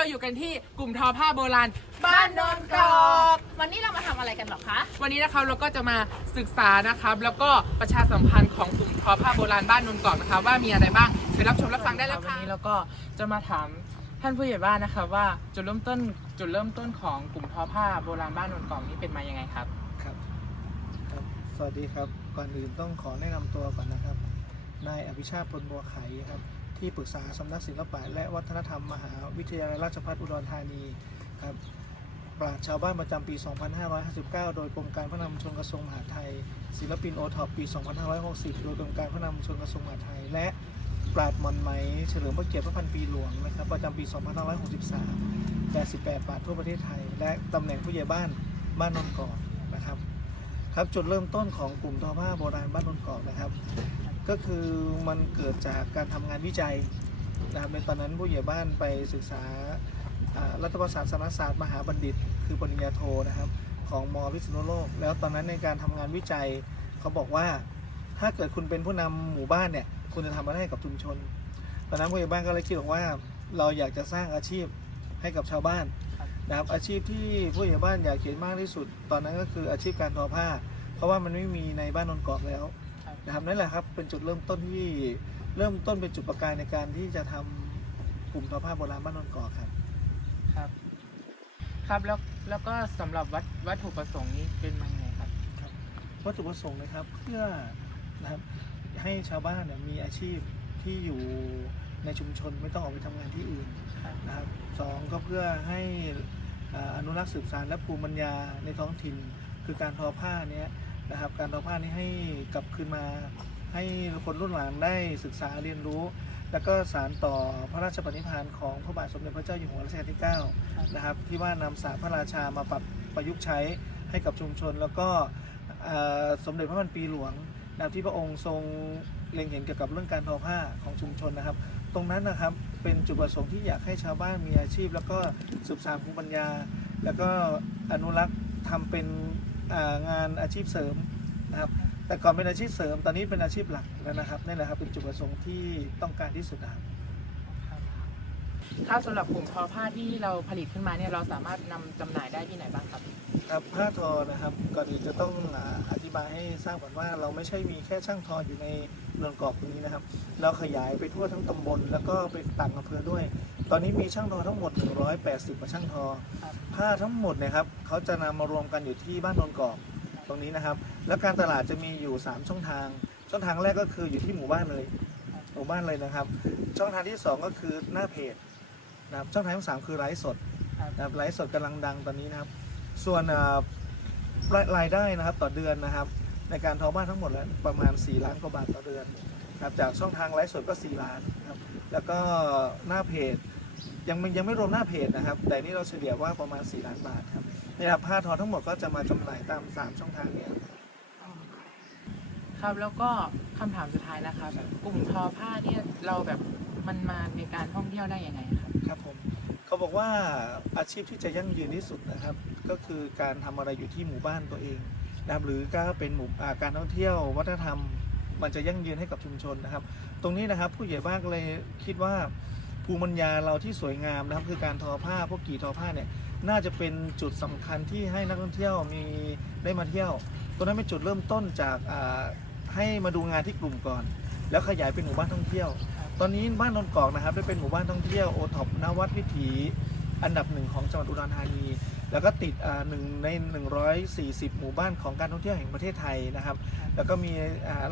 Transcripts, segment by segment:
เราอยู่กันที่กลุ่มทอผ้าโบราณ บ้านโนนกรอกวันนี้เรามาทำอะไรกันหรอคะ วันนี้นะครับเราก็จะมาศึกษานะครับ แล้วก็ประชาสัมพันธ์ของกลุ่มทอผ้าโบราณบ้านนนกอกนะครับว่ามีอะไรบ้างไปรับชมรับฟังได้แล้วค่ะวันนี้เราก็จะมาถามท่านผู้ใหญ่บ้านนะครับว่าจุดเริ่มต้นจุดเริ่มต้นของกลุ่มทอผ้าโบราณบ้านนนกอกนี้เป็นมายังไงครับ ครับครับ สวัสดีครับ ก่อนอื่นต้องขอแนะนำตัวก่อนนะครับ นายอภิชาติพลบัวไขครับ ที่ปรึกษาสำนักศิลปะและวัฒนธรรมมหาวิทยาลัยราชภัฏอุดรธานีครับปราชญ์ชาวบ้านประจำปี 2559 โดยกรมการพัฒนาชนกระทรวงมหาดไทย ศิลปินโอท็อปปี 2560 โดยกรมการพัฒนาชนกระทรวงมหาดไทย และปราชญ์มอนไหมเฉลิมพระเกียรติพระพันปีหลวงนะครับประจำปี 2563 88 บาททั่วประเทศไทย และตำแหน่งผู้ใหญ่บ้านบ้านนนกอนนะครับ ครับจุดเริ่มต้นของกลุ่มทอผ้าโบราณบ้านนนกาะนะครับ ก็คือมันเกิดจากการทำงานวิจัยนะครับในตอนนั้นผู้ใหญ่บ้านไปศึกษาอ่ารัฐประศาสตร์สารศาสตร์มหาบัณฑิต คือปริญญาโทนะครับของมอพิษณุโลก แล้วตอนนั้นในการทำงานวิจัย เขาบอกว่าถ้าเกิดคุณเป็นผู้นำหมู่บ้านเนี่ยคุณจะทำอะไรให้กับชุมชน ตอนนั้นผู้ใหญ่บ้านก็เลยคิดบอกว่าเราอยากจะสร้างอาชีพให้กับชาวบ้านนะครับอาชีพที่ผู้ใหญ่บ้านอยากเขียนมากที่สุด ตอนนั้นก็คืออาชีพการทอผ้า เพราะว่ามันไม่มีในบ้านนนกอกแล้ว นะครับนั่นแหละครับเป็นจุดเริ่มต้นที่เริ่มต้นเป็นจุดประกายในการที่จะทำกลุ่มทอผ้าโบราณบ้านนนกอกครับ ครับ ครับแล้วแล้วก็สำหรับวัตวัตถุประสงค์นี้เป็นมายังไงครับ วัตถุประสงค์นะครับเพื่อนะครับให้ชาวบ้านเนี่ยมีอาชีพที่อยู่ในชุมชนไม่ต้องออกไปทำงานที่อื่นครับ นะครับสองก็เพื่อให้อ่าอนุรักษ์สืบสานและภูมิปัญญาในท้องถิ่น คือการทอผ้าเนี้ย นะครับ การทอผ้านี้ให้กลับคืนมาให้คนรุ่นหลังได้ศึกษาเรียนรู้ แล้วก็สารต่อพระราชปณิธานของพระบาทสมเด็จพระเจ้าอยู่หัวรัชกาลที่9นะครับที่ว่านำศาสตร์พระราชามาปรับประยุกต์ใช้ให้กับชุมชน แล้วก็เอ่อสมเด็จพระพันปีหลวงนะครับที่พระองค์ทรงเล็งเห็นเกี่ยวกับเรื่องการทอผ้าของชุมชนนะครับ ตรงนั้นนะครับเป็นจุดประสงค์ที่อยากให้ชาวบ้านมีอาชีพ แล้วก็สืบสานภูมิปัญญา แล้วก็อนุรักษ์ทำเป็น งานอาชีพเสริมนะครับแต่ก่อนเป็นอาชีพเสริมตอนนี้เป็นอาชีพหลักแล้วนะครับนี่แหละครับเป็นจุดประสงค์ที่ต้องการที่สุดนะครับถ้าสำหรับกลุ่มทอผ้าที่เราผลิตขึ้นมาเนี่ยเราสามารถนำจำหน่ายได้ที่ไหนบ้างครับ ครับผ้าทอนะครับก่อนอื่นจะต้องอ่าอธิบายให้ทราบก่อนว่าเราไม่ใช่มีแค่ช่างทออยู่ใน เรือนกรอบตรงนี้นะครับ เราขยายไปทั่วทั้งตำบล แล้วก็ไปต่างอำเภอด้วย ตอนนี้มีช่างทอทั้งหมด 180กว่าช่างทอครับผ้าทั้งหมดเนะครับเขาจะนำมารวมกันอยู่ที่บ้านนนกรอบตรงนี้นะครับ แล้วการตลาดจะมีอยู่ 3 ช่องทาง ช่องทางแรกก็คืออยู่ที่หมู่บ้านเลยหมู่บ้านเลยนะครับ ช่องทางที่ 2 ก็คือหน้าเพจนะครับช่องทางที่สามคือไลฟ์สดครับนะครับไลฟ์สดกำลังดังตอนนี้นะครับ ส่วนอ่ารายรายได้นะครับต่อเดือนนะครับ ในการทอบ้านทั้งหมดแล้วประมาณ 4 ล้านกว่าบาทต่อเดือนนะครับจากช่องทางไลฟ์สดก็ 4 ล้านครับแล้วก็หน้าเพจยังไม่ยังไม่รวมหน้าเพจนะครับ แต่นี่เราเฉลี่ยว่าประมาณ 4 ล้านบาทครับนี่ครับผ้าทอทั้งหมดก็จะมาจำหน่ายตาม 3 ช่องทางเนี้ครับแล้วก็คำถามสุดท้ายนะครับกลุ่มทอผ้าเนี่ยเราแบบมันมาในการท่องเที่ยวได้ยังไงครับครับผมเขาบอกว่าอาชีพที่จะยั่งยืนที่สุดนะครับ ก็คือการทำอะไรอยู่ที่หมู่บ้านตัวเอง นะครับหรือก็เป็นหมู่าการท่องเที่ยววัฒนธรรม มันจะยั่งยืนให้กับชุมชนนะครับ ตรงนี้นะครับผู้ใหญ่บ้านก็เลยคิดว่าภูมิปัญญาเราที่สวยงามนะครับ คือการทอผ้าพวกกี่ทอผ้าเนี่ยน่าจะเป็นจุดสำคัญที่ให้นักท่องเที่ยวมีได้มาเที่ยวตรงนั้นเป็นจุดเริ่มต้นจากให้มาดูงานที่กลุ่มก่อน แล้วขยายเป็นหมู่บ้านท่องเที่ยว ตอนนี้บ้านนนกอกนะครับได้เป็นหมู่บ้านท่องเที่ยวโอท็อปนวัดวิถีอันดับหนึ่งของจังหวัดอุดรธานี แล้วก็ติดอ่าหนึ่งใน 140 หมู่บ้านของการท่องเที่ยวแห่งประเทศไทยนะครับ แล้วก็มี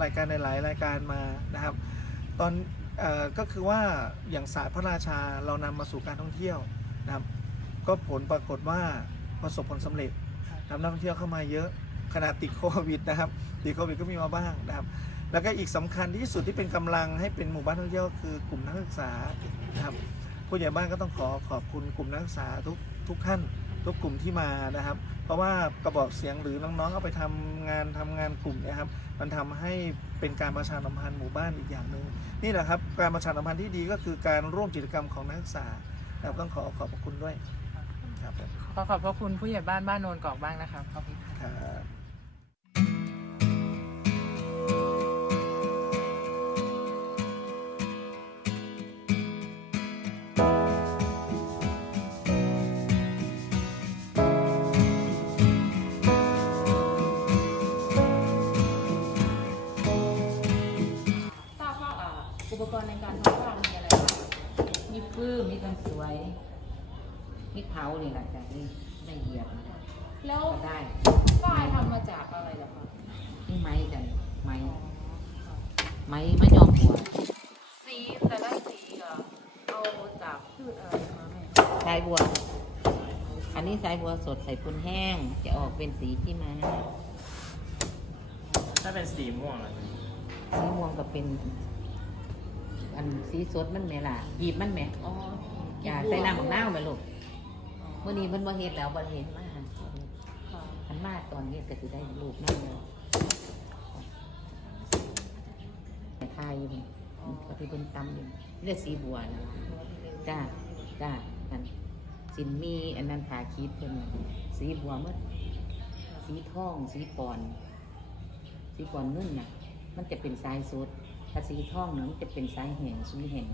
รายการในหลายรายการมานะครับ ตอนอก็คือว่าอย่างศาสตร์พระราชาเรานำมาสู่การท่องเที่ยวนะครับ ก็ผลปรากฏว่าประสบผลสำเร็จนะครับนักท่องเที่ยวเข้ามาเยอะขนาดติดโควิดนะครับติดโควิดก็มีมาบ้างนะครับ แล้วก็อีกสำคัญที่สุดที่เป็นกำลังให้เป็นหมู่บ้านท่องเที่ยวคือกลุ่มนักศึกษานะครับผู้ใหญ่บ้านก็ต้องขอขอบคุณกลุ่มนักศึกษาทุกทุกท่าน ทุกกลุ่มที่มานะครับ เพราะว่ากระบอกเสียงหรือน้องๆเอาไปทำงานทำงานกลุ่มนะครับ มันทำให้เป็นการประชาสัมพันธ์หมู่บ้านอีกอย่างหนึ่งนี่แหละครับการประชาสัมพันธ์ที่ดีก็คือการร่วมกิจกรรมของนักศึกษาเราต้องขอขอบคุณด้วยครับขอขอบพระคุณผู้ใหญ่บ้านบ้านโนนกอกบ้างนะครับขอบคุณครั ฟื้นมีกันสวย มีเผานี่แหละจ้ะนี่ละเอียดแล้วก็ได้ฝ้ายทำมาจากอะไรเหรอคะนี่ไม้จ้ะไม้ ไม้มะยอมหัว สีแต่ละสีอะเอาจากพืชอะไรมาแม่สายบัว อันนี้สายบัวสดใส่ปุนแห้ง จะออกเป็นสีที่มาถ้าเป็นสีม่วงอะสีม่วงก็เป็น อันสีสดมันแม่ล่ะหยิบมันแม่อ๋ออย่าใส่น้ำของน้าวไหมลูกเมื่อนี้มันบ่เฮ็ดแล้วบ่เฮ็ดมากค่ะอันมากตอนนี้ก็สิได้ลูกนั่นเลยแต่ทายอยู่นี่ก็ที่เพิ่นตำอยู่เลือดสีบัวนะจ้าจ้านั่นสินมีอันนั้นผาคีดเพิ่นสีบัวหมดสีทอง สีปอน สีปอนเงินน่ะ มันจะเป็นสายสด ภาษีทองเนาะมันจะเป็นสายแห้งสีแห้ง